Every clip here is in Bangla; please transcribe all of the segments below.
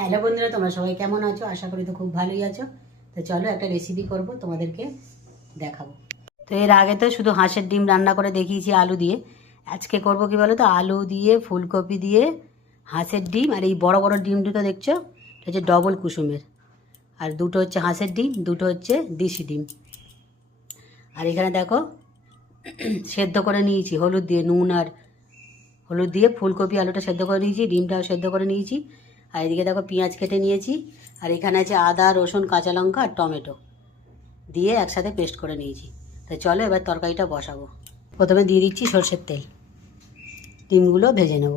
হ্যালো বন্ধুরা, তোমরা সবাই কেমন আছো? আশা করি তো খুব ভালোই আছো। তো চলো একটা রেসিপি করব, তোমাদেরকে দেখাবো। তো এর আগে তো শুধু হাঁসের ডিম রান্না করে দেখিয়েছি আলু দিয়ে। আজকে করব কি বলো তো, আলু দিয়ে ফুলকপি দিয়ে হাঁসের ডিম। আর এই বড় বড় ডিম দুটো দেখছো, এটা হচ্ছে ডবল কুসুমের। আর দুটো হচ্ছে হাঁসের ডিম, দুটো হচ্ছে দেশি ডিম। আর এখানে দেখো সেদ্ধ করে নিয়েছি হলুদ দিয়ে, নুন আর হলুদ দিয়ে ফুলকপি আলুটা সেদ্ধ করে নিয়েছি, ডিমটাও সেদ্ধ করে নিয়েছি। আর এদিকে দেখো পেঁয়াজ কেটে নিয়েছি। আর এখানে আছে আদা, রসুন, কাঁচা লঙ্কা আর টমেটো দিয়ে একসাথে পেস্ট করে নিয়েছি। তো চলো এবার তরকারিটা বসাবো। প্রথমে দিয়ে দিচ্ছি সর্ষের তেল, ডিমগুলো ভেজে নেব।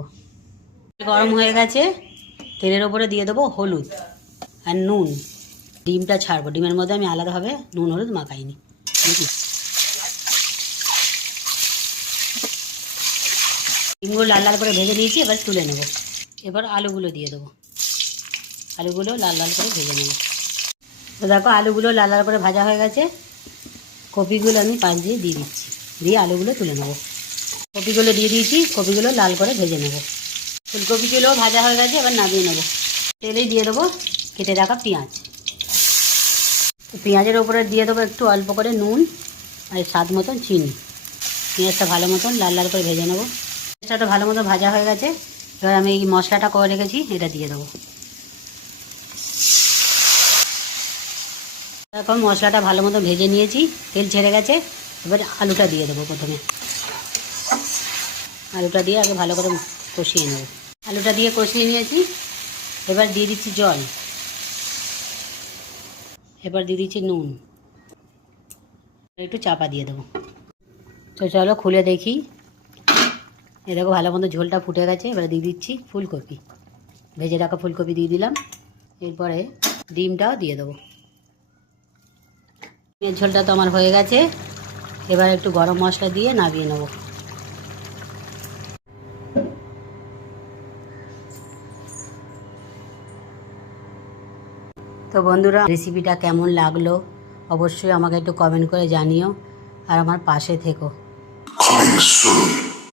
গরম হয়ে গেছে, তেলের ওপরে দিয়ে দেবো হলুদ আর নুন। ডিমটা ছাড়বো, ডিমের মধ্যে আমি আলাদাভাবে নুন হলুদ মাখাইনি। ডিমগুলো লাল লাল করে ভেজে নিয়েছি, এবার তুলে নেব। এবার আলুগুলো দিয়ে দেবো, আলুগুলো লাল লাল করে ভেজে নেব। তো দেখো আলুগুলো লাল লাল করে ভাজা হয়ে গেছে। কপিগুলো আমি পাশ দিয়ে দিচ্ছি, দিয়ে আলুগুলো তুলে নেব। কপিগুলো দিয়ে দিয়েছি, কপিগুলো লাল করে ভেজে নেব। ফুলকপিগুলো ভাজা হয়ে গেছে, এবার নামিয়ে নেব। তেলেই দিয়ে দেবো কেটে রাখা পেঁয়াজ। পেঁয়াজের ওপরে দিয়ে দেবো একটু অল্প করে নুন আর স্বাদ মতন চিনি। পেঁয়াজটা ভালো মতন লাল লাল করে ভেজে নেব। পেঁয়াজটা ভালো মতো ভাজা হয়ে গেছে, এবার আমি এই মশলাটা করে রেখেছি এটা দিয়ে দেবো। এখন মশলাটা ভালো মতো ভেজে নিয়েছি, তেল ছেড়ে গেছে। এবার আলুটা দিয়ে দেবো। প্রথমে আলুটা দিয়ে আগে ভালো করে কষিয়ে নেব। আলুটা দিয়ে কষিয়ে নিয়েছি, এবার দিয়ে দিচ্ছি জল, এবার দিয়ে দিচ্ছি নুন, একটু চাপা দিয়ে দেবো। তো চলো খুলে দেখি। এ দেখো ভালো মতো ঝোলটা ফুটে গেছে। এবার দিয়ে দিচ্ছি ফুলকপি, ভেজে রাখা ফুলকপি দিয়ে দিলাম। এরপরে ডিমটাও দিয়ে দেবো। ডিমের ঝোলটা তো আমার হয়ে গেছে, এবার একটু গরম মশলা দিয়ে নামিয়ে নেব। তো বন্ধুরা, রেসিপিটা কেমন লাগলো অবশ্যই আমাকে একটু কমেন্ট করে জানিও, আর আমার পাশে থেকো।